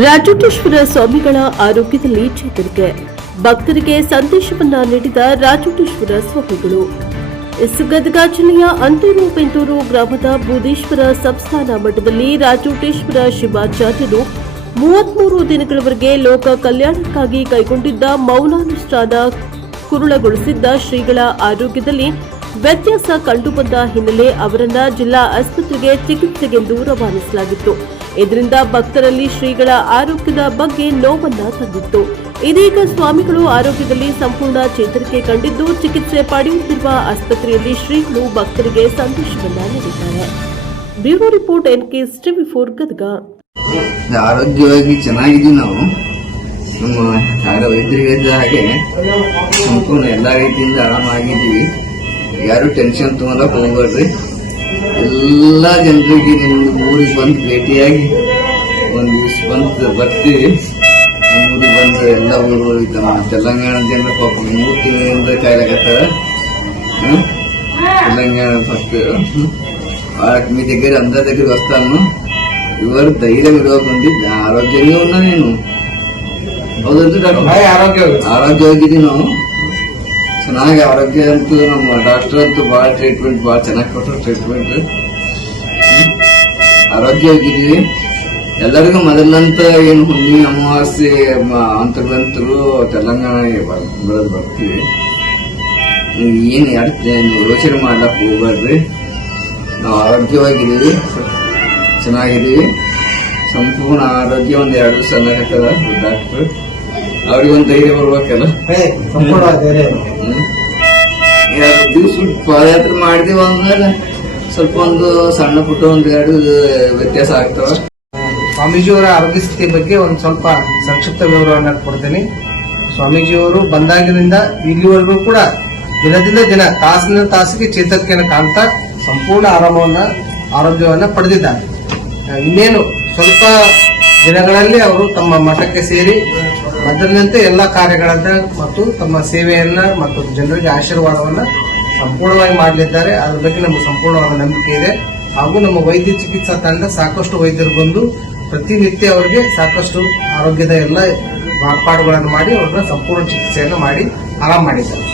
ರಾಜೋಟೇಶ್ವರ ಸ್ವಾಮಿಗಳ ಆರೋಗ್ಯದಲ್ಲಿ ಚೇತರಿಕೆ ಭಕ್ತರಿಗೆ ಸಂದೇಶವನ್ನ ನೀಡಿದ ರಾಜೋಟೇಶ್ವರ ಸ್ವಾಮಿಗಳು. ಗದಗ ಜಿಲ್ಲೆಯ ಅಂತೂರು ಪೆಂಟೂರು ಗ್ರಾಮದ ಬೂದೇಶ್ವರ ಸಂಸ್ಥಾನ ಮಠದಲ್ಲಿ ರಾಜೋಟೇಶ್ವರ ಶಿವಾಚಾರ್ಯರು 33 ದಿನಗಳವರೆಗೆ ಲೋಕ ಕಲ್ಯಾಣಕ್ಕಾಗಿ ಕೈಗೊಂಡಿದ್ದ ಮೌನಾನುಷ್ಠಾನ ಕುರುಳಗೊಳಿಸಿದ್ದ ಶ್ರೀಗಳ ಆರೋಗ್ಯದಲ್ಲಿ ವ್ಯತ್ಯಾಸ ಕಂಡುಬಂದ ಹಿನ್ನೆಲೆ ಅವರನ್ನ ಜಿಲ್ಲಾ ಆಸ್ಪತ್ರೆಗೆ ಚಿಕಿತ್ಸೆಗೆಂದು ರವಾನಿಸಲಾಗಿತ್ತು. ಇದರಿಂದ ಭಕ್ತರಲ್ಲಿ ಶ್ರೀಗಳ ಆರೋಗ್ಯದ ಬಗ್ಗೆ ನೋವನ್ನ ತಂದಿತ್ತು. ಇದೀಗ ಸ್ವಾಮಿಗಳು ಆರೋಗ್ಯದಲ್ಲಿ ಸಂಪೂರ್ಣ ಚೇತರಿಕೆ ಕಂಡಿದ್ದು ಚಿಕಿತ್ಸೆ ಪಡೆಯುತ್ತಿರುವ ಆಸ್ಪತ್ರೆಯಲ್ಲಿ ಶ್ರೀಗಳು ಭಕ್ತರಿಗೆ ಸಂದೇಶವನ್ನ ನೀಡಿದ್ದಾರೆ. Bureau report NKS TV4 Gadag. ಆರೋಗ್ಯವಾಗಿ ಚೆನ್ನಾಗಿದ್ದೀವಿ. ನಾವು ನಮ್ಮ ವೈದ್ಯರಿಗೆ ಹಾಗೆ ಸಂಪೂರ್ಣ ಎಲ್ಲಾ ರೀತಿಯಿಂದ ಆರಾಮಾಗಿದ್ದೀವಿ. ಯಾರು ಟೆನ್ಷನ್ ತಗೊಳಕ್ ಹೋಗ್ಬೇಡ್ರಿ. ಎಲ್ಲಾ ಜನರಿಗೆ ನಿಮ್ದು ಊರಿಗೆ ಬಂದು ಭೇಟಿಯಾಗಿ ಒಂದ್ ದಿವ್ಸ ಬಂದು ಬರ್ತೀವಿ. ಊರಿಗೆ ಬಂದು ಎಲ್ಲ ಊರು ನಮ್ಮ ತೆಲಂಗಾಣ ಜನರು ಪಾಪ 3 ತಿಂಗಳಿಂದ ಕಾಯ್ಲಾಕತ್ತಾರ. తెలంగాణ ఫస్ట్ వాళ్ళకి మీ దగ్గర అందరి దగ్గర వస్తాను. ఎవరు ధైర్యం ఇవ్వకుంది ఆరోగ్యంగా ఉన్నా నేను ಆರೋಗ್ಯವಾಗಿದ್ದೀನಿ. ನಾವು ಚೆನ್ನಾಗಿ ಆರೋಗ್ಯ ಅಂತೂ ನಮ್ಮ ಡಾಕ್ಟರ್ ಅಂತೂ ಭಾಳ ಟ್ರೀಟ್ಮೆಂಟ್ ಭಾಳ ಚೆನ್ನಾಗಿ ಕೊಟ್ಟರು. ಟ್ರೀಟ್ಮೆಂಟ್ ಆರೋಗ್ಯವಾಗಿದ್ದೀವಿ. ಎಲ್ಲರಿಗೂ ಮೊದಲಂತ ಏನು ಹುಣ್ಣಿ ಅಮಾವಾಸ್ಯೆ ಅಂತರ್ಗಂತರು ತೆಲಂಗಾಣ ಬೆಳೆದು ಬರ್ತೀವಿ. ಏನು ಯೋಚನೆ ಮಾಡ್ಲಕ್ಕೆ ಹೋಗ್ಬೇಡ್ರಿ. ನಾವು ಆರೋಗ್ಯವಾಗಿದ್ದೀವಿ, ಚೆನ್ನಾಗಿದ್ದೀವಿ. ಸಂಪೂರ್ಣ ಆರೋಗ್ಯ ಒಂದು 2 ದಿವಸ ಅನ್ನಕತ್ತದ ಡಾಕ್ಟರ್. ಅವ್ರಿಗೊಂದು ಧೈರ್ಯ ಬರ್ಬೇಕಲ್ಲ. 2 ದಿವಸ ಪಾದಯಾತ್ರೆ ಮಾಡಿದೀವಿ ಅಂದ್ರೆ ಸ್ವಲ್ಪ ಒಂದು ಸಣ್ಣ ಪುಟ್ಟ 1-2 ವ್ಯತ್ಯಾಸ ಆಗ್ತವ. ಸ್ವಾಮೀಜಿಯವರ ಆರೋಗ್ಯ ಸ್ಥಿತಿ ಬಗ್ಗೆ ಒಂದು ಸ್ವಲ್ಪ ಸಂಕ್ಷಿಪ್ತ ವಿವರವನ್ನು ಕೊಡ್ತೇನೆ. ಸ್ವಾಮೀಜಿಯವರು ಬಂದಾಗಿನಿಂದ ಇಲ್ಲಿವರೆಗೂ ಕೂಡ ದಿನದಿಂದ ದಿನ ತಾಸಿನ ತಾಸಿಗೆ ಚೇತರಿಕೆಯನ್ನು ಕಾಣ್ತಾ ಸಂಪೂರ್ಣ ಆರೋಗ್ಯವನ್ನ ಪಡೆದಿದ್ದಾರೆ. ಇನ್ನೇನು ಸ್ವಲ್ಪ ದಿನಗಳಲ್ಲಿ ಅವರು ತಮ್ಮ ಮಠಕ್ಕೆ ಸೇರಿ ಮೊದಲಿನಂತೆ ಎಲ್ಲ ಕಾರ್ಯಗಳನ್ನ ಮತ್ತು ತಮ್ಮ ಸೇವೆಯನ್ನ ಮತ್ತು ಜನರಿಗೆ ಆಶೀರ್ವಾದವನ್ನ ಸಂಪೂರ್ಣವಾಗಿ ಮಾಡಲಿದ್ದಾರೆ. ಅದ್ರ ಬಗ್ಗೆ ನಮಗೆ ಸಂಪೂರ್ಣವಾದ ನಂಬಿಕೆ ಇದೆ. ಹಾಗೂ ನಮ್ಮ ವೈದ್ಯ ಚಿಕಿತ್ಸಾ ತಂಡ ಸಾಕಷ್ಟು ವೈದ್ಯರು ಬಂದು ಪ್ರತಿನಿತ್ಯ ಅವರಿಗೆ ಸಾಕಷ್ಟು ಆರೋಗ್ಯದ ಎಲ್ಲ ಮಾರ್ಪಾಡುಗಳನ್ನು ಮಾಡಿ ಅವ್ರನ್ನ ಸಂಪೂರ್ಣ ಚಿಕಿತ್ಸೆಯನ್ನು ಮಾಡಿ ಆರಾಮ ಮಾಡಿದ್ದಾರೆ.